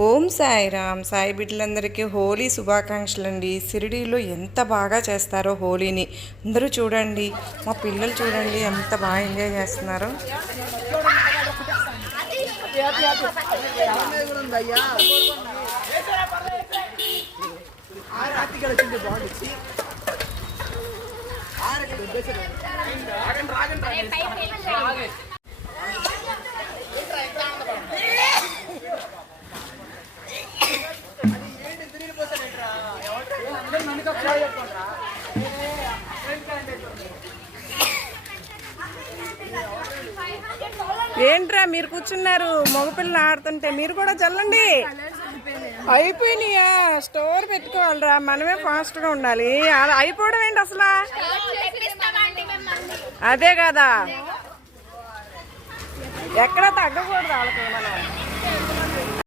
ఓం సాయిరామ్. సాయి బిడ్డలందరికీ హోలీ శుభాకాంక్షలు అండి. షిరిడీలో ఎంత బాగా చేస్తారో హోలీని అందరూ చూడండి. మా పిల్లలు చూడండి ఎంత బాగా ఎంజాయ్ చేస్తున్నారో. ఏంట్రా మీరు కూర్చున్నారు, మగపిల్లలు ఆడుతుంటే మీరు కూడా చల్లండి. అయిపోయినాయా? స్టోర్ పెట్టుకోవాలిరా, మనమే ఫాస్ట్గా ఉండాలి. అలా అయిపోవడం ఏంటి అసలు? అదే కదా, ఎక్కడ తగ్గకూడదు వాళ్ళకి మనం.